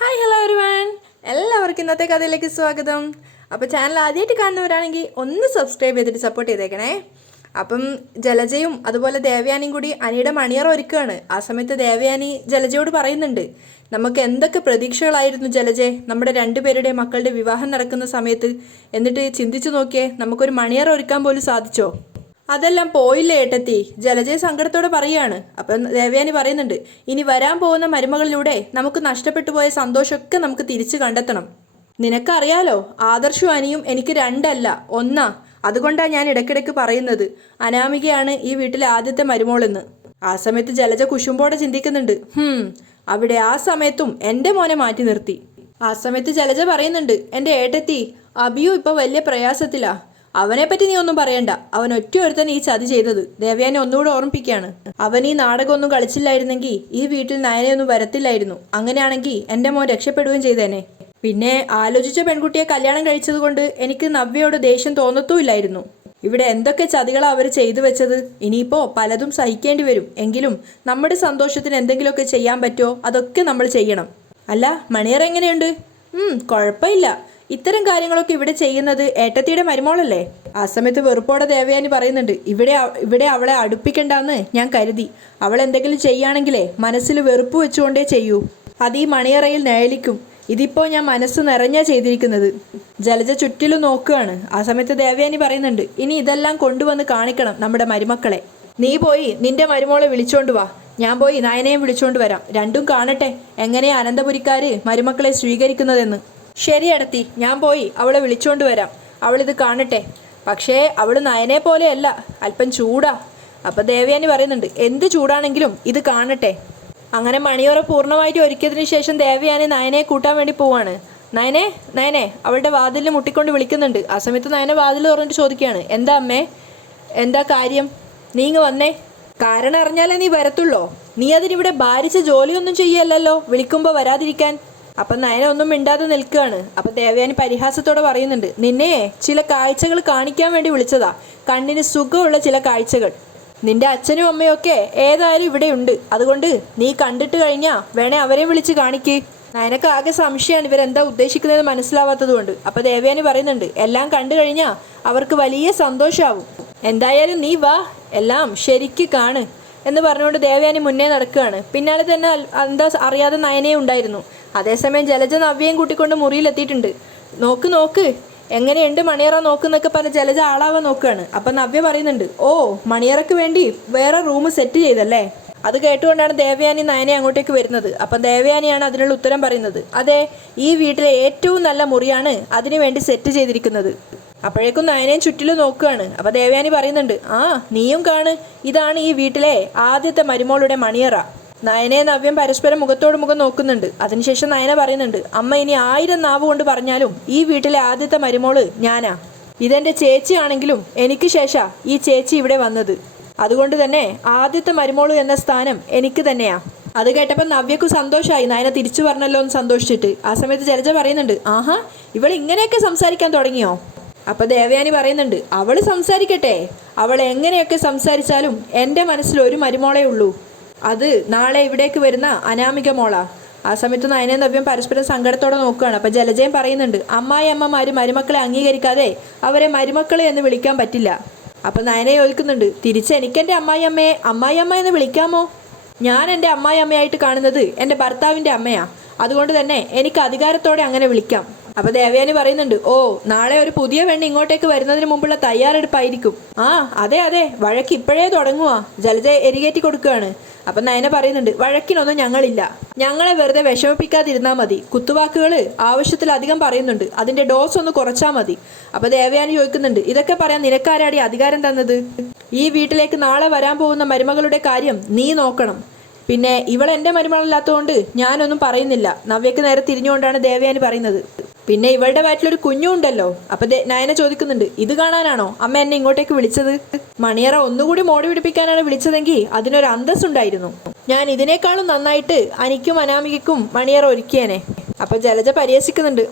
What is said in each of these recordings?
Hi hello everyone, എല്ലാവർക്കും ഇന്നത്തെ കഥയിലേക്ക് സ്വാഗതം. അപ്പോൾ ചാനൽ ആദ്യമായിട്ട് കാണുന്നവരാണെങ്കിൽ ഒന്ന് സബ്സ്ക്രൈബ് ചെയ്തിട്ട് സപ്പോർട്ട് ചെയ്തേക്കണേ. അപ്പം ജലജയും അതുപോലെ ദേവയാനിയും കൂടി അനിയുടെ മണിയറ ഒരുക്കുകയാണ്. ആ സമയത്ത് ദേവയാനി ജലജയോട് പറയുന്നുണ്ട്, നമുക്ക് എന്തൊക്കെ പ്രതീക്ഷകളായിരുന്നു ജലജെ നമ്മുടെ രണ്ടുപേരുടെ മക്കളുടെ വിവാഹം നടക്കുന്ന സമയത്ത്. എന്നിട്ട് ചിന്തിച്ചു നോക്കിയേ, നമുക്കൊരു മണിയറ ഒരുക്കാൻ പോലും സാധിച്ചോ? അതെല്ലാം പോയില്ലേ ഏട്ടത്തി, ജലജയ സങ്കടത്തോടെ പറയുകയാണ്. അപ്പം ദേവയാനി പറയുന്നുണ്ട്, ഇനി വരാൻ പോകുന്ന മരുമകളിലൂടെ നമുക്ക് നഷ്ടപ്പെട്ടു പോയ സന്തോഷമൊക്കെ നമുക്ക് തിരിച്ചു കണ്ടെത്തണം. നിനക്കറിയാലോ, ആദർശവും അനിയും എനിക്ക് രണ്ടല്ല ഒന്നാ. അതുകൊണ്ടാണ് ഞാൻ ഇടയ്ക്കിടയ്ക്ക് പറയുന്നത് അനാമികയാണ് ഈ വീട്ടിലെ ആദ്യത്തെ മരുമോളെന്ന്. ആ സമയത്ത് ജലജ കുശുമ്പോടെ ചിന്തിക്കുന്നുണ്ട്, അവിടെ ആ സമയത്തും എൻ്റെ മോനെ മാറ്റി നിർത്തി. ആ സമയത്ത് ജലജ പറയുന്നുണ്ട്, എൻ്റെ ഏട്ടത്തി അബിയു ഇപ്പോൾ വലിയ പ്രയാസത്തിലാ. അവനെപ്പറ്റി നീ ഒന്നും പറയണ്ട, അവൻ ഒറ്റ ഒരുത്തൻ ഈ ചതി ചെയ്തത്. ദേവയാനി ഒന്നുകൂടെ ഓർമ്മിപ്പിക്കുകയാണ്. അവൻ ഈ നാടകമൊന്നും കളിച്ചില്ലായിരുന്നെങ്കിൽ ഈ വീട്ടിൽ നയനയൊന്നും വരത്തില്ലായിരുന്നു. അങ്ങനെയാണെങ്കിൽ എൻ്റെ മോൻ രക്ഷപ്പെടുകയും ചെയ്തേനെ. പിന്നെ ആലോചിച്ച പെൺകുട്ടിയെ കല്യാണം കഴിച്ചതുകൊണ്ട് എനിക്ക് നവ്യയോട് ദേഷ്യം തോന്നത്തുമില്ലായിരുന്നു. ഇവിടെ എന്തൊക്കെ ചതികളാണ് അവർ ചെയ്തു വെച്ചത്. ഇനിയിപ്പോൾ പലതും സഹിക്കേണ്ടി വരും. എങ്കിലും നമ്മുടെ സന്തോഷത്തിന് എന്തെങ്കിലുമൊക്കെ ചെയ്യാൻ പറ്റുമോ അതൊക്കെ നമ്മൾ ചെയ്യണം. അല്ല, മണിയറ എങ്ങനെയുണ്ട്? കുഴപ്പമില്ല. ഇത്തരം കാര്യങ്ങളൊക്കെ ഇവിടെ ചെയ്യുന്നത് ഏട്ടത്തിയുടെ മരുമോളല്ലേ? ആ സമയത്ത് വെറുപ്പോടെ ദേവയാനി പറയുന്നുണ്ട്, ഇവിടെ അവളെ അടുപ്പിക്കണ്ടെന്ന് ഞാൻ കരുതി. അവൾ എന്തെങ്കിലും ചെയ്യുകയാണെങ്കിലേ മനസ്സിൽ വെറുപ്പ് വെച്ചുകൊണ്ടേ ചെയ്യൂ. അത് ഈ മണിയറയിൽ നിഴലിക്കും. ഇതിപ്പോൾ ഞാൻ മനസ്സ് നിറഞ്ഞാ ചെയ്തിരിക്കുന്നത്. ജലജ ചുറ്റിലും നോക്കുകയാണ്. ആ സമയത്ത് ദേവയാനി പറയുന്നുണ്ട്, ഇനി ഇതെല്ലാം കൊണ്ടുവന്ന് കാണിക്കണം നമ്മുടെ മരുമക്കളെ. നീ പോയി നിന്റെ മരുമോളെ വിളിച്ചോണ്ട് വാ, ഞാൻ പോയി നയനയും വിളിച്ചോണ്ട് വരാം. രണ്ടും കാണട്ടെ എങ്ങനെയാ അനന്തപുരിക്കാര് മരുമക്കളെ സ്വീകരിക്കുന്നതെന്ന്. ശരി അടത്തി, ഞാൻ പോയി അവളെ വിളിച്ചോണ്ട് വരാം. അവളിത് കാണട്ടെ. പക്ഷേ അവൾ നയനെ പോലെയല്ല, അല്പം ചൂടാ. അപ്പം ദേവയാനി പറയുന്നുണ്ട്, എന്ത് ചൂടാണെങ്കിലും ഇത് കാണട്ടെ. അങ്ങനെ മണിയോറ പൂർണ്ണമായിട്ട് ഒരുക്കിയതിന് ശേഷം ദേവയാനി നയനെ കൂട്ടാൻ വേണ്ടി പോവാണ്. നയനെ നയനെ അവളുടെ വാതിലിൽ മുട്ടിക്കൊണ്ട് വിളിക്കുന്നുണ്ട്. ആ സമയത്ത് നയനെ വാതിൽ തുറന്നിട്ട് ചോദിക്കുകയാണ്, എന്താ അമ്മേ, എന്താ കാര്യം? നീ ഇങ്ങ് വന്നേ. കാരണം അറിഞ്ഞാലേ നീ വരത്തുള്ളോ? നീ അതിനിവിടെ ഭാരിച്ച ജോലിയൊന്നും ചെയ്യല്ലോ വിളിക്കുമ്പോൾ വരാതിരിക്കാൻ. അപ്പം നയന ഒന്നും മിണ്ടാതെ നിൽക്കുകയാണ്. അപ്പം ദേവയാനി പരിഹാസത്തോടെ പറയുന്നുണ്ട്, നിന്നെ ചില കാഴ്ചകൾ കാണിക്കാൻ വേണ്ടി വിളിച്ചതാ. കണ്ണിന് സുഖമുള്ള ചില കാഴ്ചകൾ. നിന്റെ അച്ഛനും അമ്മയും ഒക്കെ ഏതായാലും ഇവിടെയുണ്ട്. അതുകൊണ്ട് നീ കണ്ടിട്ട് കഴിഞ്ഞാൽ വേണേ അവരെ വിളിച്ച് കാണിക്ക്. നയനക്ക് ആകെ സംശയമാണ് ഇവരെന്താ ഉദ്ദേശിക്കുന്നത് മനസ്സിലാവാത്തത് കൊണ്ട്. അപ്പം ദേവയാനി പറയുന്നുണ്ട്, എല്ലാം കണ്ടു കഴിഞ്ഞാൽ അവർക്ക് വലിയ സന്തോഷമാവും. എന്തായാലും നീ വാ, എല്ലാം ശരിക്ക് കാണ് എന്ന് പറഞ്ഞുകൊണ്ട് ദേവയാനി മുന്നേ നടക്കുകയാണ്. പിന്നാലെ തന്നെ എന്താ അറിയാതെ നയനേ ഉണ്ടായിരുന്നു. അതേസമയം ജലജ നവ്യയും കൂട്ടിക്കൊണ്ട് മുറിയിലെത്തിയിട്ടുണ്ട്. നോക്ക് നോക്ക് എങ്ങനെയുണ്ട് മണിയറ നോക്കുന്നൊക്കെ പറഞ്ഞ് ജലജ ആളാവാൻ നോക്കുകയാണ്. അപ്പം നവ്യ പറയുന്നുണ്ട്, ഓ മണിയറയ്ക്ക് വേണ്ടി വേറെ റൂം സെറ്റ് ചെയ്തല്ലേ? അത് കേട്ടുകൊണ്ടാണ് ദേവയാനി നയനെ അങ്ങോട്ടേക്ക് വരുന്നത്. അപ്പം ദേവയാനിയാണ് അതിനുള്ള ഉത്തരം പറയുന്നത്, അതെ, ഈ വീട്ടിലെ ഏറ്റവും നല്ല മുറിയാണ് അതിനു വേണ്ടി സെറ്റ് ചെയ്തിരിക്കുന്നത്. അപ്പോഴേക്കും നയനയും ചുറ്റിലും നോക്കുകയാണ്. അപ്പം ദേവയാനി പറയുന്നുണ്ട്, ആ നീയും കാണ്, ഇതാണ് ഈ വീട്ടിലെ ആദ്യത്തെ മരുമോളുടെ മണിയറ. നയനെ നവ്യം പരസ്പരം മുഖത്തോട് മുഖം നോക്കുന്നുണ്ട്. അതിനുശേഷം നയന പറയുന്നുണ്ട്, അമ്മ ഇനി 1000 നാവ് കൊണ്ട് പറഞ്ഞാലും ഈ വീട്ടിലെ ആദ്യത്തെ മരുമോള് ഞാനാ. ഇതെൻ്റെ ചേച്ചിയാണെങ്കിലും എനിക്ക് ശേഷാ ഈ ചേച്ചി ഇവിടെ വന്നത്. അതുകൊണ്ട് തന്നെ ആദ്യത്തെ മരുമോള് എന്ന സ്ഥാനം എനിക്ക് തന്നെയാ. അത് കേട്ടപ്പോൾ നവ്യക്ക് സന്തോഷമായി. നയന തിരിച്ചു പറഞ്ഞല്ലോ എന്ന് സന്തോഷിച്ചിട്ട്. ആ സമയത്ത് ജലജ പറയുന്നുണ്ട്, ആഹാ, ഇവൾ ഇങ്ങനെയൊക്കെ സംസാരിക്കാൻ തുടങ്ങിയോ? അപ്പം ദേവയാനി പറയുന്നുണ്ട്, അവൾ സംസാരിക്കട്ടെ. അവൾ എങ്ങനെയൊക്കെ സംസാരിച്ചാലും എൻ്റെ മനസ്സിൽ ഒരു മരുമോളേ ഉള്ളൂ. അത് നാളെ ഇവിടേക്ക് വരുന്ന അനാമിക മോളാ. ആ സമയത്ത് നയന നവ്യം പരസ്പരം സങ്കടത്തോടെ നോക്കുകയാണ്. അപ്പം ജലജയും പറയുന്നുണ്ട്, അമ്മായി അമ്മമാർ മരുമക്കളെ അംഗീകരിക്കാതെ അവരെ മരുമക്കളെ എന്ന് വിളിക്കാൻ പറ്റില്ല. അപ്പം നയനെ ചോദിക്കുന്നുണ്ട്, തിരിച്ച് എനിക്കെൻ്റെ അമ്മായി അമ്മ എന്ന് വിളിക്കാമോ? ഞാൻ എൻ്റെ അമ്മായി അമ്മയായിട്ട് കാണുന്നത് എൻ്റെ ഭർത്താവിൻ്റെ അമ്മയാ. അതുകൊണ്ട് തന്നെ എനിക്ക് അധികാരത്തോടെ അങ്ങനെ വിളിക്കാം. അപ്പോൾ ദേവയാനി പറയുന്നുണ്ട്, ഓ നാളെ ഒരു പുതിയ പെണ്ണ് ഇങ്ങോട്ടേക്ക് വരുന്നതിന് മുമ്പുള്ള തയ്യാറെടുപ്പായിരിക്കും. ആ അതെ അതെ, വഴക്ക് ഇപ്പോഴേ തുടങ്ങുക. ജലജ എരികേറ്റി കൊടുക്കുകയാണ്. അപ്പം നയന പറയുന്നുണ്ട്, വഴക്കിനൊന്നും ഞങ്ങളില്ല. ഞങ്ങളെ വെറുതെ വിഷമിപ്പിക്കാതിരുന്നാൽ മതി. കുത്തുവാക്കുകൾ ആവശ്യത്തിലധികം പറയുന്നുണ്ട്, അതിൻ്റെ ഡോസ് ഒന്ന് കുറച്ചാൽ മതി. അപ്പോൾ ദേവയാനി ചോദിക്കുന്നുണ്ട്, ഇതൊക്കെ പറയാൻ നിനക്കാരാടി അധികാരം തന്നത്? ഈ വീട്ടിലേക്ക് നാളെ വരാൻ പോകുന്ന മരുമകളുടെ കാര്യം നീ നോക്കണം. പിന്നെ ഇവൾ എൻ്റെ മരുമകളല്ലാത്തതുകൊണ്ട് ഞാനൊന്നും പറയുന്നില്ല. നവ്യക്ക് നേരെ തിരിഞ്ഞുകൊണ്ടാണ് ദേവയാനി പറയുന്നത്. പിന്നെ ഇവളുടെ വയറ്റിലൊരു കുഞ്ഞുണ്ടല്ലോ. അപ്പം നയന ചോദിക്കുന്നുണ്ട്, ഇത് കാണാനാണോ അമ്മ എന്നെ ഇങ്ങോട്ടേക്ക് വിളിച്ചത്? മണിയറ ഒന്നുകൂടി മോടി പിടിപ്പിക്കാനാണ് വിളിച്ചതെങ്കിൽ അതിനൊരു അന്തസ്സുണ്ടായിരുന്നു. ഞാൻ ഇതിനേക്കാളും നന്നായിട്ട് അനിക്കും അനാമികയ്ക്കും മണിയറ ഒരുക്കിയേനെ. അപ്പം ജലജ പരിഹസിക്കുന്നുണ്ട്,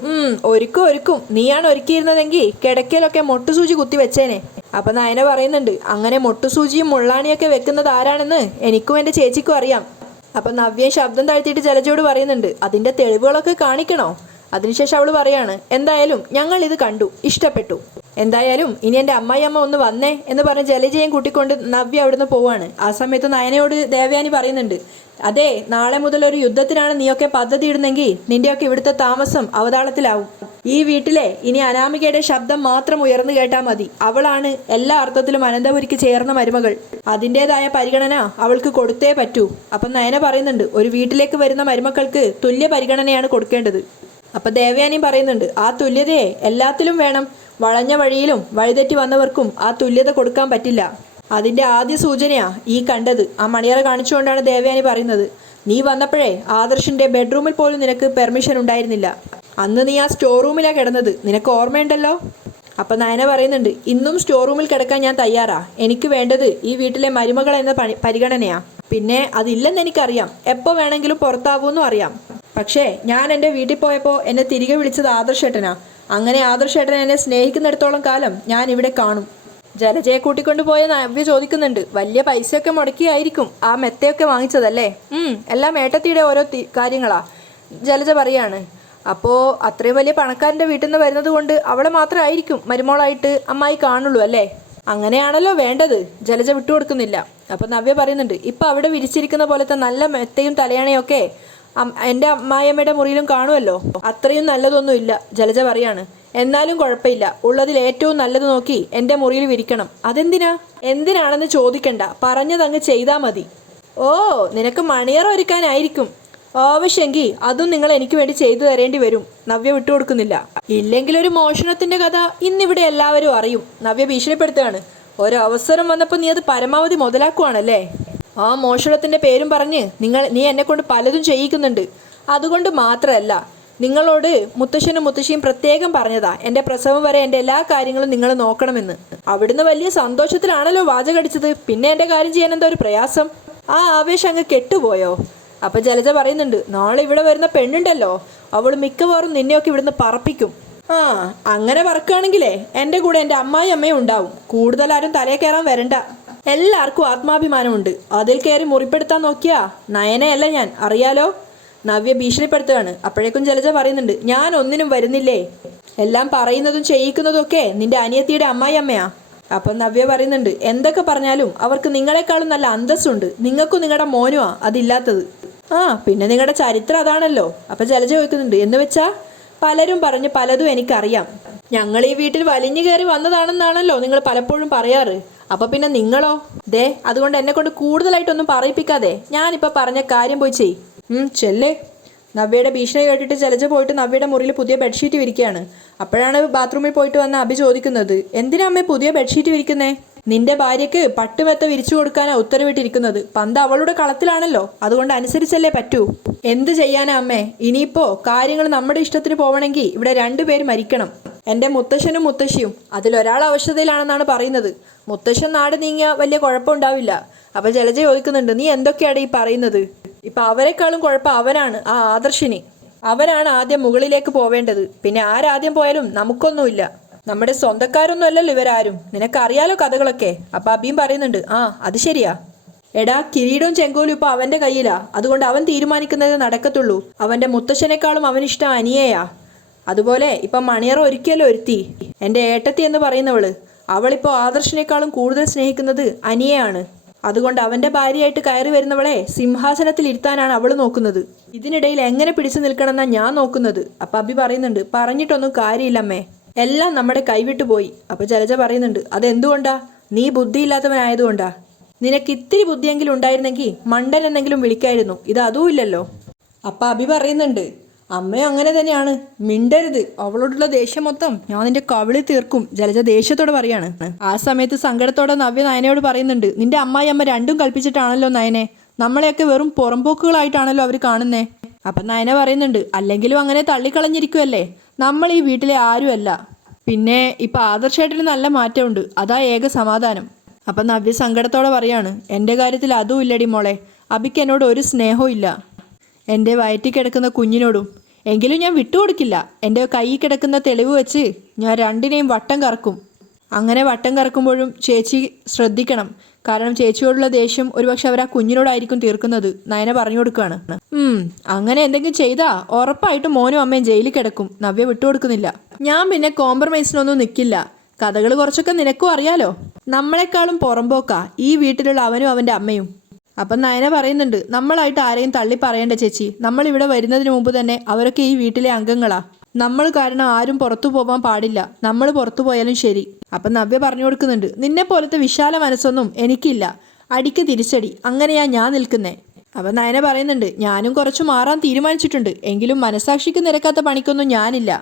ഒരുക്കും നീയാണ് ഒരുക്കിയിരുന്നതെങ്കിൽ കിടക്കയിലൊക്കെ മൊട്ടുസൂചി കുത്തി വെച്ചേനെ. അപ്പം നയന പറയുന്നുണ്ട്, അങ്ങനെ മൊട്ടുസൂചിയും മുള്ളാണിയൊക്കെ വെക്കുന്നത് ആരാണെന്ന് എനിക്കും എൻ്റെ ചേച്ചിക്കും അറിയാം. അപ്പം നവ്യ ശബ്ദം താഴ്ത്തിയിട്ട് ജലജയോട് പറയുന്നുണ്ട്, അതിൻ്റെ തെളിവുകളൊക്കെ കാണിക്കണോ? അതിനുശേഷം അവൾ പറയാണ്, എന്തായാലും ഞങ്ങൾ ഇത് കണ്ടു, ഇഷ്ടപ്പെട്ടു. എന്തായാലും ഇനി എൻ്റെ അമ്മായിയമ്മ ഒന്ന് വന്നേ എന്ന് പറഞ്ഞ് ജലജയും കൂട്ടിക്കൊണ്ട് നവ്യ അവിടുന്ന് പോവാണ്. ആ സമയത്ത് നയനയോട് ദേവയാനി പറയുന്നുണ്ട്, അതെ, നാളെ മുതൽ ഒരു യുദ്ധത്തിനാണ് നീയൊക്കെ പദ്ധതി ഇടുന്നെങ്കിൽ നിന്റെയൊക്കെ ഇവിടുത്തെ താമസം അവതാളത്തിലാവും. ഈ വീട്ടിലെ ഇനി അനാമികയുടെ ശബ്ദം മാത്രം ഉയർന്നു കേട്ടാൽ മതി. അവളാണ് എല്ലാ അർത്ഥത്തിലും അനന്തപുരിക്ക് ചേർന്ന മരുമകൾ. അതിൻ്റെതായ പരിഗണന അവൾക്ക് കൊടുത്തേ പറ്റൂ. അപ്പം നയന പറയുന്നുണ്ട്, ഒരു വീട്ടിലേക്ക് വരുന്ന മരുമക്കൾക്ക് തുല്യ പരിഗണനയാണ് കൊടുക്കേണ്ടത്. അപ്പം ദേവയാനി പറയുന്നുണ്ട്, ആ തുല്യതയെ എല്ലാത്തിലും വേണം. വളഞ്ഞ വഴിയിലും വഴിതെറ്റി വന്നവർക്കും ആ തുല്യത കൊടുക്കാൻ പറ്റില്ല. അതിൻ്റെ ആദ്യ സൂചനയാ ഈ കണ്ടത്. ആ മണിയറ കാണിച്ചുകൊണ്ടാണ് ദേവയാനി പറയുന്നത്, നീ വന്നപ്പോഴേ ആദർശിൻ്റെ ബെഡ്റൂമിൽ പോലും നിനക്ക് പെർമിഷൻ ഉണ്ടായിരുന്നില്ല. അന്ന് നീ ആ സ്റ്റോർ റൂമിലാണ് കിടന്നത്, നിനക്ക് ഓർമ്മയുണ്ടല്ലോ. അപ്പം നയന പറയുന്നുണ്ട്, ഇന്നും സ്റ്റോർ റൂമിൽ കിടക്കാൻ ഞാൻ തയ്യാറാ. എനിക്ക് വേണ്ടത് ഈ വീട്ടിലെ മരുമകൾ എന്ന പരിഗണനയാ. പിന്നെ അതില്ലെന്ന് എനിക്കറിയാം, എപ്പോൾ വേണമെങ്കിലും പുറത്താവുമെന്നും അറിയാം. പക്ഷേ ഞാൻ എൻ്റെ വീട്ടിൽ പോയപ്പോൾ എന്നെ തിരികെ വിളിച്ചത് ആദർശേട്ടനാ. അങ്ങനെ ആദർശേട്ടൻ എന്നെ സ്നേഹിക്കുന്നിടത്തോളം കാലം ഞാൻ ഇവിടെ കാണും. ജലജയെ കൂട്ടിക്കൊണ്ടുപോയ നവ്യ ചോദിക്കുന്നുണ്ട്, വലിയ പൈസയൊക്കെ മുടക്കിയായിരിക്കും ആ മെത്തയൊക്കെ വാങ്ങിച്ചതല്ലേ? എല്ലാം ഏട്ടത്തിയുടെ ഓരോ കാര്യങ്ങളാ. ജലജ പറയാണ്. അപ്പോൾ അത്രയും വലിയ പണക്കാരൻ്റെ വീട്ടിൽ നിന്ന് വരുന്നത് കൊണ്ട് അവളെ മാത്രമായിരിക്കും മരുമോളായിട്ട് അമ്മായി കാണുള്ളൂ അല്ലേ? അങ്ങനെയാണല്ലോ വേണ്ടത്. ജലജ വിട്ടുകൊടുക്കുന്നില്ല. അപ്പം നവ്യ പറയുന്നുണ്ട്, ഇപ്പം അവിടെ വിരിച്ചിരിക്കുന്ന പോലത്തെ നല്ല മെത്തയും തലയണയൊക്കെ എൻ്റെ അമ്മായിയമ്മയുടെ മുറിയിലും കാണുമല്ലോ. അത്രയും നല്ലതൊന്നുമില്ല. ജലജ പറയാണ്. എന്നാലും കുഴപ്പമില്ല, ഉള്ളതിൽ ഏറ്റവും നല്ലത് നോക്കി എൻ്റെ മുറിയിൽ വിരിക്കണം. എന്തിനാണെന്ന് ചോദിക്കണ്ട, പറഞ്ഞതങ്ങ് ചെയ്താൽ മതി. ഓ, നിനക്ക് മണിയറ ഒരുക്കാനായിരിക്കും ആവശ്യമെങ്കിൽ അതും നിങ്ങൾ എനിക്ക് വേണ്ടി ചെയ്തു തരേണ്ടി വരും. നവ്യ വിട്ടുകൊടുക്കുന്നില്ല. ഇല്ലെങ്കിൽ ഒരു മോഷണത്തിൻ്റെ കഥ ഇന്നിവിടെ എല്ലാവരും അറിയും. നവ്യ ഭീഷണിപ്പെടുത്തുകയാണ്. ഒരവസരം വന്നപ്പോൾ നീ അത് പരമാവധി മുതലാക്കുവാണല്ലേ? ആ മോഷണത്തിൻ്റെ പേരും പറഞ്ഞ് നീ എന്നെക്കൊണ്ട് പലതും ചെയ്യിക്കുന്നുണ്ട്. അതുകൊണ്ട് മാത്രമല്ല, നിങ്ങളോട് മുത്തശ്ശനും മുത്തശ്ശിയും പ്രത്യേകം പറഞ്ഞതാ എൻ്റെ പ്രസവം വരെ എൻ്റെ എല്ലാ കാര്യങ്ങളും നിങ്ങൾ നോക്കണമെന്ന്. അവിടുന്ന് വലിയ സന്തോഷത്തിലാണല്ലോ വാചകടിച്ചത്. പിന്നെ എൻ്റെ കാര്യം ചെയ്യാൻ എന്താ ഒരു പ്രയാസം? ആ ആവേശം അങ്ങ് കെട്ടുപോയോ? അപ്പം ജലജ പറയുന്നുണ്ട്, നാളെ ഇവിടെ വരുന്ന പെണ്ണുണ്ടല്ലോ, അവൾ മിക്കവാറും നിന്നെയൊക്കെ ഇവിടുന്ന് പറപ്പിക്കും. ആ, അങ്ങനെ പറക്കുകയാണെങ്കിലേ എൻ്റെ കൂടെ എൻ്റെ അമ്മായി അമ്മയും ഉണ്ടാവും. കൂടുതലാരും തലേ കയറാൻ വരണ്ട. എല്ലാവർക്കും ആത്മാഭിമാനമുണ്ട്. അതിൽ കയറി മുറിപ്പെടുത്താൻ നോക്കിയാ നയനയല്ല ഞാൻ, അറിയാലോ. നവ്യ ഭീഷണിപ്പെടുത്തുകയാണ്. അപ്പോഴേക്കും ജലജ പറയുന്നുണ്ട്, ഞാൻ ഒന്നിനും വരുന്നില്ലേ. എല്ലാം പറയുന്നതും ചെയ്യിക്കുന്നതും ഒക്കെ നിന്റെ അനിയത്തിയുടെ അമ്മായി അമ്മയാ. അപ്പം നവ്യ പറയുന്നുണ്ട്, എന്തൊക്കെ പറഞ്ഞാലും അവർക്ക് നിങ്ങളെക്കാളും നല്ല അന്തസ്സുണ്ട്. നിങ്ങൾക്കും നിങ്ങളുടെ മോനുമാ അതില്ലാത്തത്. ആ, പിന്നെ നിങ്ങളുടെ ചരിത്രം അതാണല്ലോ. അപ്പം ജലജ ചോദിക്കുന്നുണ്ട്, എന്ന് വെച്ചാ? പലരും പറഞ്ഞ് പലതും എനിക്കറിയാം. ഞങ്ങൾ ഈ വീട്ടിൽ വലിഞ്ഞു കയറി വന്നതാണെന്നാണല്ലോ നിങ്ങൾ പലപ്പോഴും പറയാറ്. അപ്പം പിന്നെ നിങ്ങളോ? അതുകൊണ്ട് എന്നെ കൊണ്ട് കൂടുതലായിട്ടൊന്നും പറയിപ്പിക്കാതെ ഞാനിപ്പോൾ പറഞ്ഞ കാര്യം പോയി ചെല്ലേ. നവ്യയുടെ ഭീഷണി കേട്ടിട്ട് ജലജ പോയിട്ട് നവ്യയുടെ മുറിയിൽ പുതിയ ബെഡ്ഷീറ്റ് വിരിക്കുകയാണ്. അപ്പോഴാണ് ബാത്റൂമിൽ പോയിട്ട് വന്ന അഭി ചോദിക്കുന്നത്, എന്തിനാ അമ്മേ പുതിയ ബെഡ്ഷീറ്റ് വിരിക്കുന്നേ? നിന്റെ ഭാര്യയ്ക്ക് പട്ടുമെത്ത വിരിച്ചു കൊടുക്കാനാണ് ഉത്തരവിട്ടിരിക്കുന്നത്. പന്ത് അവളുടെ കളത്തിലാണല്ലോ, അതുകൊണ്ട് അനുസരിച്ചല്ലേ പറ്റൂ. എന്ത് ചെയ്യാനാ അമ്മേ? ഇനിയിപ്പോൾ കാര്യങ്ങൾ നമ്മുടെ ഇഷ്ടത്തിന് പോവണമെങ്കിൽ ഇവിടെ രണ്ടുപേര് മരിക്കണം. എൻ്റെ മുത്തശ്ശനും മുത്തശ്ശിയും അതിലൊരാൾ അവശതയിലാണെന്നാണ് പറയുന്നത്. മുത്തശ്ശൻ നാട് നീങ്ങിയാൽ വലിയ കുഴപ്പമുണ്ടാവില്ല. അപ്പം ജലജ ചോദിക്കുന്നുണ്ട്, നീ എന്തൊക്കെയാണ് ഈ പറയുന്നത്? ഇപ്പം അവരെക്കാളും കുഴപ്പം അവനാണ്, ആ ആദർശിനി. അവനാണ് ആദ്യം മുകളിലേക്ക് പോവേണ്ടത്. പിന്നെ ആരാദ്യം പോയാലും നമുക്കൊന്നുമില്ല. നമ്മുടെ സ്വന്തക്കാരൊന്നും അല്ലല്ലോ ഇവരാരും. നിനക്കറിയാലോ കഥകളൊക്കെ. അപ്പം അബിയും പറയുന്നുണ്ട്, ആ അത് ശരിയാ. എടാ, കിരീടവും ചെങ്കോലും ഇപ്പം അവൻ്റെ കയ്യിലാ. അതുകൊണ്ട് അവൻ തീരുമാനിക്കുന്നതേ നടക്കത്തുള്ളൂ. അവൻ്റെ മുത്തശ്ശനേക്കാളും അവനിഷ്ടം അനിയയാ. അതുപോലെ ഇപ്പം മണിയറ ഒരിക്കലും ഒരുത്തി, എൻ്റെ ഏട്ടത്തി എന്ന് പറയുന്നവള്, അവളിപ്പോൾ ആദർശിനേക്കാളും കൂടുതൽ സ്നേഹിക്കുന്നത് അനിയയാണ്. അതുകൊണ്ട് അവൻ്റെ ഭാര്യയായിട്ട് കയറി വരുന്നവളെ സിംഹാസനത്തിൽ ഇരുത്താനാണ് അവൾ നോക്കുന്നത്. ഇതിനിടയിൽ എങ്ങനെ പിടിച്ചു നിൽക്കണമെന്നാണ് ഞാൻ നോക്കുന്നത്. അപ്പം അബി പറയുന്നുണ്ട്, പറഞ്ഞിട്ടൊന്നും കാര്യമില്ലമ്മേ, എല്ലാം നമ്മുടെ കൈവിട്ടു പോയി. അപ്പം ജലജ പറയുന്നുണ്ട്, അതെന്തുകൊണ്ടാ? നീ ബുദ്ധിയില്ലാത്തവനായതുകൊണ്ടാ. നിനക്ക് ഇത്തിരി ബുദ്ധിയെങ്കിലും ഉണ്ടായിരുന്നെങ്കിൽ മണ്ടൻ എന്നെങ്കിലും വിളിക്കായിരുന്നു. ഇത് അതും ഇല്ലല്ലോ. അപ്പം അബി പറയുന്നുണ്ട്, അമ്മയും അങ്ങനെ തന്നെയാണ്, മിണ്ടരുത്. അവളോടുള്ള ദേഷ്യം മൊത്തം ഞാൻ നിന്റെ കവിളി തീർക്കും. ജലജ ദേഷ്യത്തോടെ പറയാണ്. ആ സമയത്ത് സങ്കടത്തോടെ നവ്യ നയനയോട് പറയുന്നുണ്ട്, നിന്റെ അമ്മായി അമ്മ രണ്ടും കൽപ്പിച്ചിട്ടാണല്ലോ നയനെ, നമ്മളെയൊക്കെ വെറും പുറമ്പോക്കുകളായിട്ടാണല്ലോ അവർ കാണുന്നേ. അപ്പം നയന പറയുന്നുണ്ട്, അല്ലെങ്കിലും അങ്ങനെ തള്ളിക്കളഞ്ഞിരിക്കുമല്ലേ, നമ്മൾ ഈ വീട്ടിലെ ആരുമല്ല. പിന്നെ ഇപ്പം ആദർശേട്ടന് നല്ല മാറ്റമുണ്ട്, അതാ ഏക സമാധാനം. അപ്പം നവ്യ സങ്കടത്തോടെ പറയാണ്, എൻ്റെ കാര്യത്തിൽ അതും ഇല്ലടി മോളെ. അബിക്ക് എന്നോട് ഒരു സ്നേഹവും ഇല്ല, എൻ്റെ വയറ്റിൽ കിടക്കുന്ന കുഞ്ഞിനോടും. എങ്കിലും ഞാൻ വിട്ടുകൊടുക്കില്ല. എൻ്റെ കയ്യിൽ കിടക്കുന്ന തെളിവ് വെച്ച് ഞാൻ രണ്ടിനെയും വട്ടം കറക്കും. അങ്ങനെ വട്ടം കറക്കുമ്പോഴും ചേച്ചി ശ്രദ്ധിക്കണം. കാരണം ചേച്ചിയോടുള്ള ദേഷ്യം ഒരുപക്ഷെ അവർ ആ കുഞ്ഞിനോടായിരിക്കും തീർക്കുന്നത്. നയന പറഞ്ഞു കൊടുക്കുകയാണ്. അങ്ങനെ എന്തെങ്കിലും ചെയ്താ ഉറപ്പായിട്ടും മോനും അമ്മയും ജയിലിൽ കിടക്കും. നവ്യ വിട്ടുകൊടുക്കുന്നില്ല. ഞാൻ പിന്നെ കോംപ്രമൈസിനൊന്നും നിൽക്കില്ല. കഥകൾ കുറച്ചൊക്കെ നിനക്കും അറിയാലോ. നമ്മളെക്കാളും പുറമ്പോക്കാ ഈ വീട്ടിലുള്ള അവനും അവൻ്റെ അമ്മയും. അപ്പം നയന പറയുന്നുണ്ട്, നമ്മളായിട്ട് ആരെയും തള്ളി പറയേണ്ട ചേച്ചി. നമ്മൾ ഇവിടെ വരുന്നതിന് മുമ്പ് തന്നെ അവരൊക്കെ ഈ വീട്ടിലെ അംഗങ്ങളാ. നമ്മൾ കാരണം ആരും പുറത്തു പോകാൻ പാടില്ല. നമ്മൾ പുറത്തു പോയാലും ശരി. അപ്പം നവ്യ പറഞ്ഞു കൊടുക്കുന്നുണ്ട്, നിന്നെ പോലത്തെ വിശാല മനസ്സൊന്നും എനിക്കില്ല. അടിക്ക് തിരിച്ചടി, അങ്ങനെയാ ഞാൻ നിൽക്കുന്നേ. അപ്പം നയന പറയുന്നുണ്ട്, ഞാനും കുറച്ച് മാറാൻ തീരുമാനിച്ചിട്ടുണ്ട്. എങ്കിലും മനസാക്ഷിക്ക് നിരക്കാത്ത പണിക്കൊന്നും ഞാനില്ല.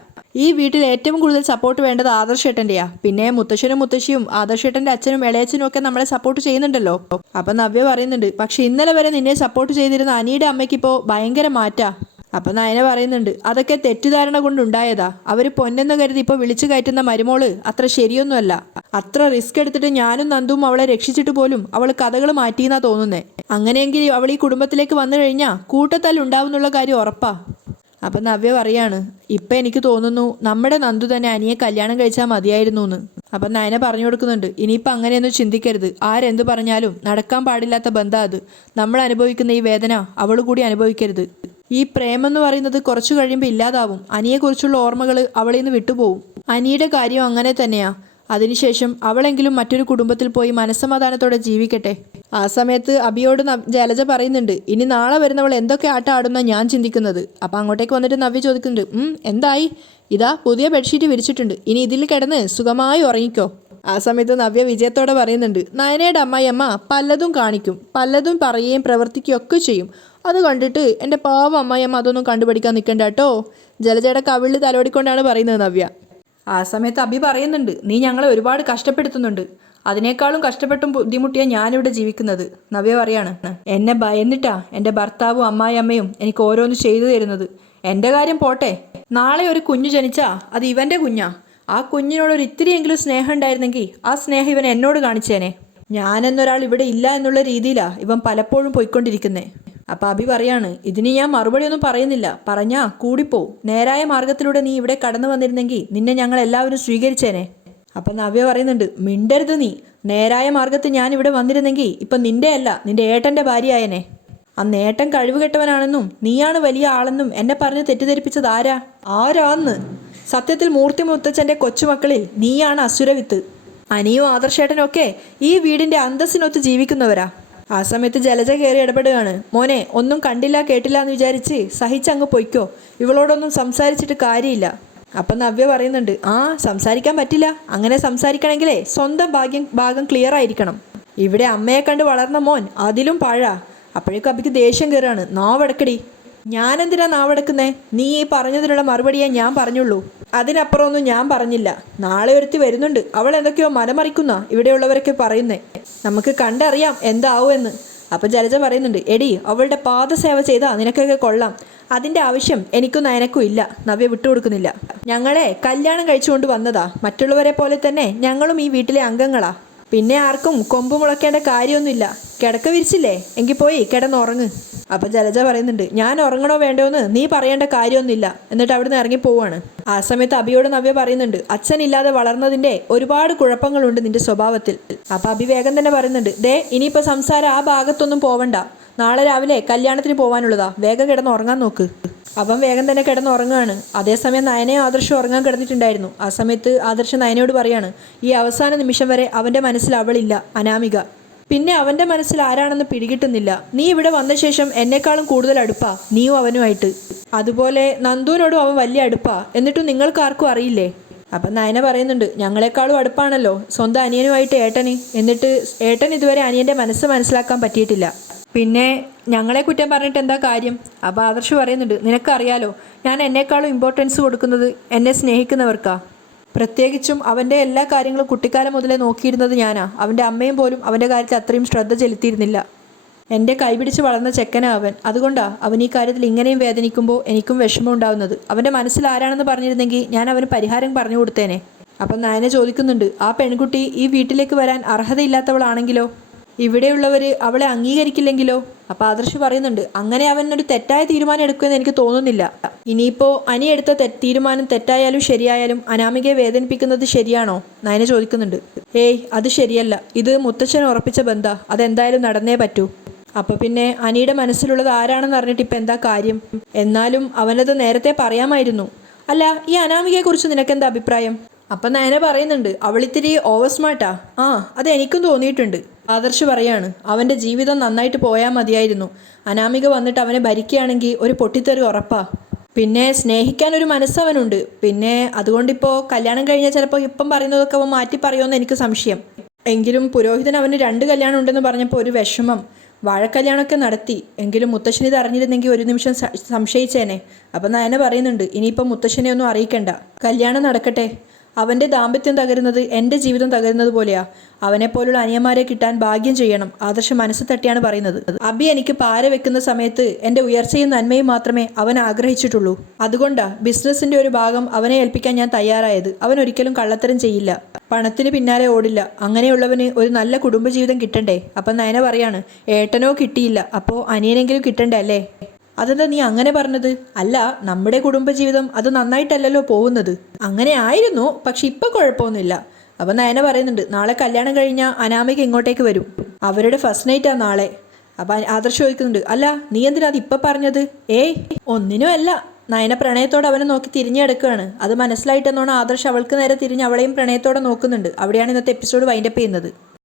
ഈ വീട്ടിൽ ഏറ്റവും കൂടുതൽ സപ്പോർട്ട് വേണ്ടത് ആദർശേട്ടൻ്റെയാ. പിന്നെ മുത്തശ്ശനും മുത്തശ്ശിയും ആദർശേട്ടൻ്റെ അച്ഛനും ഇളയച്ചനും ഒക്കെ നമ്മളെ സപ്പോർട്ട് ചെയ്യുന്നുണ്ടല്ലോ. അപ്പം നവ്യ പറയുന്നുണ്ട്, പക്ഷെ ഇന്നലെ വരെ നിന്നെ സപ്പോർട്ട് ചെയ്തിരുന്ന അനിയുടെ അമ്മയ്ക്കിപ്പോൾ ഭയങ്കര മാറ്റാ. അപ്പം നയന പറയുന്നുണ്ട്, അതൊക്കെ തെറ്റിദ്ധാരണ കൊണ്ടുണ്ടായതാ. അവർ പൊന്നെന്ന് കരുതി ഇപ്പോൾ വിളിച്ചു കയറ്റുന്ന മരുമോള് അത്ര ശരിയൊന്നുമല്ല. അത്ര റിസ്ക് എടുത്തിട്ട് ഞാനും നന്ദുവും അവളെ രക്ഷിച്ചിട്ട് പോലും അവൾ കഥകൾ മാറ്റിയെന്നാ തോന്നുന്നേ. അങ്ങനെയെങ്കിൽ അവൾ ഈ കുടുംബത്തിലേക്ക് വന്നു കഴിഞ്ഞാൽ കൂട്ടത്തല്ലുണ്ടാവുന്നുള്ള കാര്യം ഉറപ്പാ. അപ്പം നവ്യ പറയാണ്, ഇപ്പം എനിക്ക് തോന്നുന്നു നമ്മുടെ നന്ദു തന്നെ അനിയെ കല്യാണം കഴിച്ചാൽ മതിയായിരുന്നു എന്ന്. അപ്പം നയന പറഞ്ഞു കൊടുക്കുന്നുണ്ട്, ഇനിയിപ്പം അങ്ങനെയൊന്നും ചിന്തിക്കരുത്. ആരെന്ത് പറഞ്ഞാലും നടക്കാൻ പാടില്ലാത്ത ബന്ധം അത്. നമ്മൾ അനുഭവിക്കുന്ന ഈ വേദന അവൾ കൂടി അനുഭവിക്കരുത്. ഈ പ്രേമെന്ന് പറയുന്നത് കുറച്ചു കഴിയുമ്പോൾ ഇല്ലാതാവും. അനിയെക്കുറിച്ചുള്ള ഓർമ്മകൾ അവളിൽ നിന്ന് വിട്ടുപോകും. അനിയുടെ കാര്യം അങ്ങനെ തന്നെയാ. അതിനുശേഷം അവളെങ്കിലും മറ്റൊരു കുടുംബത്തിൽ പോയി മനസ്സമാധാനത്തോടെ ജീവിക്കട്ടെ. ആ സമയത്ത് അബിയോട് ജലജ പറയുന്നുണ്ട്, ഇനി നാളെ വരുന്നവൾ എന്തൊക്കെ ആട്ടം ആടുന്ന ഞാൻ ചിന്തിക്കുന്നത്. അപ്പം അങ്ങോട്ടേക്ക് വന്നിട്ട് നവ്യ ചോദിക്കുന്നുണ്ട്, എന്തായി? ഇതാ പുതിയ ബെഡ്ഷീറ്റ് വിരിച്ചിട്ടുണ്ട്, ഇനി ഇതിൽ കിടന്ന് സുഖമായി ഉറങ്ങിക്കോ. ആ സമയത്ത് നവ്യ വിജയത്തോടെ പറയുന്നുണ്ട്, നയനയുടെ അമ്മായിയമ്മ പലതും കാണിക്കും, പലതും പറയുകയും പ്രവർത്തിക്കുകയും ഒക്കെ ചെയ്യും. അത് കണ്ടിട്ട് എൻ്റെ പാവം അമ്മായിയമ്മ അതൊന്നും കണ്ടുപിടിക്കാൻ നിൽക്കണ്ട കേട്ടോ. ജലജയുടെ കവിളിൽ തലോടിക്കൊണ്ടാണ് പറയുന്നത് നവ്യ. ആ സമയത്ത് അബി പറയുന്നുണ്ട്, നീ ഞങ്ങളെ ഒരുപാട് കഷ്ടപ്പെടുത്തുന്നുണ്ട്. അതിനേക്കാളും കഷ്ടപ്പെട്ടും ബുദ്ധിമുട്ടിയാണ് ഞാനിവിടെ ജീവിക്കുന്നത്. നവ്യ പറയാണ്, എന്നെ ഭയന്നിട്ടാ എൻ്റെ ഭർത്താവും അമ്മായിയമ്മയും എനിക്ക് ഓരോന്ന് ചെയ്തു തരുന്നത്. എൻ്റെ കാര്യം പോട്ടെ, നാളെ ഒരു കുഞ്ഞു ജനിച്ചാ അത് ഇവൻ്റെ കുഞ്ഞാ. ആ കുഞ്ഞിനോട് ഒരു ഇത്തിരിയെങ്കിലും സ്നേഹം ഉണ്ടായിരുന്നെങ്കിൽ ആ സ്നേഹം ഇവൻ എന്നോട് കാണിച്ചേനെ. ഞാനെന്നൊരാൾ ഇവിടെ ഇല്ല എന്നുള്ള രീതിയിലാ ഇവൻ പലപ്പോഴും പോയിക്കൊണ്ടിരിക്കുന്നേ. അപ്പം അബി പറയാണ്, ഇതിന് ഞാൻ മറുപടി ഒന്നും പറയുന്നില്ല. പറഞ്ഞാ കൂടിപ്പോവും. നേരായ മാർഗത്തിലൂടെ നീ ഇവിടെ കടന്നു വന്നിരുന്നെങ്കിൽ നിന്നെ ഞങ്ങൾ എല്ലാവരും സ്വീകരിച്ചേനെ. അപ്പം നവ്യ പറയുന്നുണ്ട്, മിണ്ടരുത് നീ. നേരായ മാർഗത്തിൽ ഞാൻ ഇവിടെ വന്നിരുന്നെങ്കിൽ ഇപ്പം നിന്റെ അല്ല നിന്റെ ഏട്ടൻ്റെ ഭാര്യയായനെ. അന്ന് ഏട്ടൻ കഴിവുകെട്ടവനാണെന്നും നീയാണ് വലിയ ആളെന്നും എന്നെ പറഞ്ഞ് തെറ്റിദ്ധരിപ്പിച്ചത് ആരാന്ന്? സത്യത്തിൽ മൂർത്തി മുത്തച്ഛൻ്റെ കൊച്ചുമക്കളിൽ നീയാണ് അസുരവിത്ത്. അനിയും ആദർശേട്ടനും ഒക്കെ ഈ വീടിൻ്റെ അന്തസ്സിനൊത്ത് ജീവിക്കുന്നവരാ. ആ സമയത്ത് ജലജ കയറി ഇടപെടുകയാണ്, മോനെ ഒന്നും കണ്ടില്ല കേട്ടില്ല എന്ന് വിചാരിച്ച് സഹിച്ചങ്ങ് പൊയ്ക്കോ. ഇവളോടൊന്നും സംസാരിച്ചിട്ട് കാര്യമില്ല. അപ്പം നവ്യ പറയുന്നുണ്ട്, സംസാരിക്കാൻ പറ്റില്ല. അങ്ങനെ സംസാരിക്കണമെങ്കിലേ സ്വന്തം ഭാഗം ക്ലിയർ ആയിരിക്കണം. ഇവിടെ അമ്മയെ കണ്ട് വളർന്ന മോൻ അതിലും പാഴാ. അപ്പോഴേക്കും അബിക്ക് ദേഷ്യം കയറാണ്, നാവടക്കടി. ഞാനെന്തിനാ നാവടക്കുന്നേ? നീ ഈ പറഞ്ഞതിനുള്ള മറുപടിയേ ഞാൻ പറഞ്ഞുള്ളൂ. അതിനപ്പുറമൊന്നും ഞാൻ പറഞ്ഞില്ല. നാളെ ഒരുത്തി വരുന്നുണ്ട്, അവൾ എന്തൊക്കെയോ മനമറിക്കുന്ന ഇവിടെയുള്ളവരൊക്കെ പറയുന്നേ. നമുക്ക് കണ്ടറിയാം എന്താവുമെന്ന്. അപ്പം ജലജ പറയുന്നുണ്ട്, എടി അവളുടെ പാദസേവ ചെയ്താൽ നിനക്കൊക്കെ കൊള്ളാം. അതിൻ്റെ ആവശ്യം എനിക്കും നയനക്കും ഇല്ല. നവ്യ വിട്ടുകൊടുക്കുന്നില്ല. ഞങ്ങളെ കല്യാണം കഴിച്ചുകൊണ്ട് വന്നതാ. മറ്റുള്ളവരെ പോലെ തന്നെ ഞങ്ങളും ഈ വീട്ടിലെ അംഗങ്ങളാ. പിന്നെ ആർക്കും കൊമ്പ് മുളയ്ക്കേണ്ട കാര്യമൊന്നുമില്ല. കിടക്ക വിരിച്ചില്ലേ, എങ്കിൽ പോയി കിടന്നുറങ്ങ്. അപ്പം ജലജ പറയുന്നുണ്ട്, ഞാൻ ഉറങ്ങണോ വേണ്ടോന്ന് നീ പറയേണ്ട കാര്യമൊന്നുമില്ല. എന്നിട്ട് അവിടുന്ന് ഇറങ്ങി പോവാണ്. ആ സമയത്ത് അബിയോട് നവ്യ പറയുന്നുണ്ട്, അച്ഛനില്ലാതെ വളർന്നതിൻ്റെ ഒരുപാട് കുഴപ്പങ്ങളുണ്ട് നിന്റെ സ്വഭാവത്തിൽ. അപ്പം അബി വേഗം തന്നെ പറയുന്നുണ്ട്, ദേ ഇനിയിപ്പോൾ സംസാരം ആ ഭാഗത്തൊന്നും പോവണ്ട. നാളെ രാവിലെ കല്യാണത്തിന് പോകാനുള്ളതാ. വേഗം കിടന്നുറങ്ങാൻ നോക്ക്. അവൻ വേഗം തന്നെ കിടന്നുറങ്ങുകയാണ്. അതേസമയം നയനയും ആദർശം ഉറങ്ങാൻ കിടന്നിട്ടുണ്ടായിരുന്നു. ആ സമയത്ത് ആദർശം നയനയോട് പറയാണ്, ഈ അവസാന നിമിഷം വരെ അവൻ്റെ മനസ്സിൽ അവളില്ല, അനാമിക. പിന്നെ അവൻ്റെ മനസ്സിൽ ആരാണെന്ന് പിടികിട്ടുന്നില്ല. നീ ഇവിടെ വന്ന ശേഷം എന്നെക്കാളും കൂടുതൽ അടുപ്പാ നീയും അവനുമായിട്ട്. അതുപോലെ നന്ദുവിനോടും അവൻ വലിയ അടുപ്പാ. എന്നിട്ടും നിങ്ങൾക്കാർക്കും അറിയില്ലേ? അപ്പം നയന പറയുന്നുണ്ട്, ഞങ്ങളെക്കാളും അടുപ്പാണല്ലോ സ്വന്തം അനിയനുമായിട്ട് ഏട്ടന്. എന്നിട്ട് ഏട്ടൻ ഇതുവരെ അനിയൻ്റെ മനസ്സ് മനസ്സിലാക്കാൻ പറ്റിയിട്ടില്ല. പിന്നെ ഞങ്ങളെ കുറ്റം പറഞ്ഞിട്ട് എന്താ കാര്യം? അപ്പോൾ ആദർശ് പറയുന്നുണ്ട്, നിനക്കറിയാലോ ഞാൻ എന്നെക്കാളും ഇമ്പോർട്ടൻസ് കൊടുക്കുന്നത് എന്നെ സ്നേഹിക്കുന്നവർക്കാ. പ്രത്യേകിച്ചും അവൻ്റെ എല്ലാ കാര്യങ്ങളും കുട്ടിക്കാലം മുതലേ നോക്കിയിരുന്നത് ഞാനാ. അവൻ്റെ അമ്മയും പോലും അവൻ്റെ കാര്യത്തിൽ അത്രയും ശ്രദ്ധ ചെലുത്തിയിരുന്നില്ല. എൻ്റെ കൈപിടിച്ച് വളർന്ന ചെക്കനാ അവൻ. അതുകൊണ്ടാണ് അവൻ ഈ കാര്യത്തിൽ ഇങ്ങനെയും വേദനിക്കുമ്പോൾ എനിക്കും വിഷമം ഉണ്ടാവുന്നത്. അവൻ്റെ മനസ്സിൽ ആരാണെന്ന് പറഞ്ഞിരുന്നെങ്കിൽ ഞാൻ അവന് പരിഹാരം പറഞ്ഞു കൊടുത്തേനെ. അപ്പം നയന ചോദിക്കുന്നുണ്ട്, ആ പെൺകുട്ടി ഈ വീട്ടിലേക്ക് വരാൻ അർഹതയില്ലാത്തവളാണെങ്കിലോ? ഇവിടെയുള്ളവർ അവളെ അംഗീകരിക്കില്ലെങ്കിലോ? അപ്പോൾ ആദർശ് പറയുന്നുണ്ട്, അങ്ങനെ അവൻ ഒരു തെറ്റായ തീരുമാനം എടുക്കുമെന്ന് എനിക്ക് തോന്നുന്നില്ല. ഇനിയിപ്പോൾ അനി എടുത്ത തീരുമാനം തെറ്റായാലും ശരിയായാലും അനാമികയെ വേദനിപ്പിക്കുന്നത് ശരിയാണോ? നയന ചോദിക്കുന്നുണ്ട്. ഏയ്, അത് ശരിയല്ല. ഇത് മുത്തച്ഛൻ ഉറപ്പിച്ച ബന്ധാ, അതെന്തായാലും നടന്നേ പറ്റൂ. അപ്പോൾ പിന്നെ അനിയുടെ മനസ്സിലുള്ളത് ആരാണെന്ന് അറിഞ്ഞിട്ട് ഇപ്പം എന്താ കാര്യം? എന്നാലും അവനത് നേരത്തെ പറയാമായിരുന്നു. അല്ല, ഈ അനാമികയെക്കുറിച്ച് നിനക്കെന്താ അഭിപ്രായം? അപ്പം നയന പറയുന്നുണ്ട്, അവളിത്തിരി ഓവർ സ്മാർട്ടാ. ആ, അത് എനിക്കും തോന്നിയിട്ടുണ്ട്. ആദർശ് പറയാണ്, അവൻ്റെ ജീവിതം നന്നായിട്ട് പോയാൽ മതിയായിരുന്നു. അനാമിക വന്നിട്ട് അവനെ ഭരിക്കുകയാണെങ്കിൽ ഒരു പൊട്ടിത്തെറി ഉറപ്പാ. പിന്നെ സ്നേഹിക്കാനൊരു മനസ്സവനുണ്ട്. പിന്നെ അതുകൊണ്ടിപ്പോൾ കല്യാണം കഴിഞ്ഞാൽ ചിലപ്പോൾ ഇപ്പം പറയുന്നതൊക്കെ അവൻ മാറ്റി പറയുമെന്ന് എനിക്ക് സംശയം. എങ്കിലും പുരോഹിതൻ അവന് 2 കല്യാണം ഉണ്ടെന്ന് പറഞ്ഞപ്പോൾ ഒരു വിഷമം. വാഴക്കല്യാണമൊക്കെ നടത്തി. എങ്കിലും മുത്തശ്ശനി ഇത് അറിഞ്ഞിരുന്നെങ്കിൽ ഒരു നിമിഷം സംശയിച്ചേനെ. അപ്പം നയന പറയുന്നുണ്ട്, ഇനിയിപ്പം മുത്തശ്ശനെ ഒന്നും അറിയിക്കണ്ട, കല്യാണം നടക്കട്ടെ. അവൻ്റെ ദാമ്പത്യം തകരുന്നത് എൻ്റെ ജീവിതം തകരുന്നത് പോലെയാ. അവനെപ്പോലുള്ള അനിയന്മാരെ കിട്ടാൻ ഭാഗ്യം ചെയ്യണം. ആദർശ് മനസ്സ് തട്ടിയാണ് പറയുന്നത്. അബി എനിക്ക് പാര വെക്കുന്ന സമയത്ത് എൻ്റെ ഉയർച്ചയും നന്മയും മാത്രമേ അവൻ ആഗ്രഹിച്ചിട്ടുള്ളൂ. അതുകൊണ്ടാ ബിസിനസ്സിൻ്റെ ഒരു ഭാഗം അവനെ ഏൽപ്പിക്കാൻ ഞാൻ തയ്യാറായത്. അവൻ ഒരിക്കലും കള്ളത്തരം ചെയ്യില്ല, പണത്തിന് പിന്നാലെ ഓടില്ല. അങ്ങനെയുള്ളവന് ഒരു നല്ല കുടുംബജീവിതം കിട്ടണ്ടേ? അപ്പം നയന പറയാണ്, ഏട്ടനോ കിട്ടിയില്ല, അപ്പോൾ അനിയനെങ്കിലും കിട്ടണ്ടേ അല്ലേ? അതെന്താ നീ അങ്ങനെ പറഞ്ഞത്? അല്ല, നമ്മുടെ കുടുംബജീവിതം അത് നന്നായിട്ടല്ലല്ലോ പോകുന്നത്. അങ്ങനെ ആയിരുന്നു, പക്ഷെ ഇപ്പം കുഴപ്പമൊന്നുമില്ല. അപ്പം നയന പറയുന്നുണ്ട്, നാളെ കല്യാണം കഴിഞ്ഞാൽ അനാമിക ഇങ്ങോട്ടേക്ക് വരും. അവരുടെ ഫസ്റ്റ് നൈറ്റാണ് നാളെ. അപ്പം ആദർശ് ചോദിക്കുന്നുണ്ട്, അല്ല നീ എന്തിനാ അത് ഇപ്പം പറഞ്ഞത്? ഏയ്, ഒന്നിനും അല്ല. നയന പ്രണയത്തോടെ അവനെ നോക്കി തിരിഞ്ഞെടുക്കുകയാണ്. അത് മനസ്സിലായിട്ടെന്നോണം ആദർശ് അവൾക്ക് നേരെ തിരിഞ്ഞ് അവളെയും പ്രണയത്തോടെ നോക്കുന്നുണ്ട്. അവിടെയാണ് ഇന്നത്തെ എപ്പിസോഡ് വൈൻഡപ്പ് ചെയ്യുന്നത്.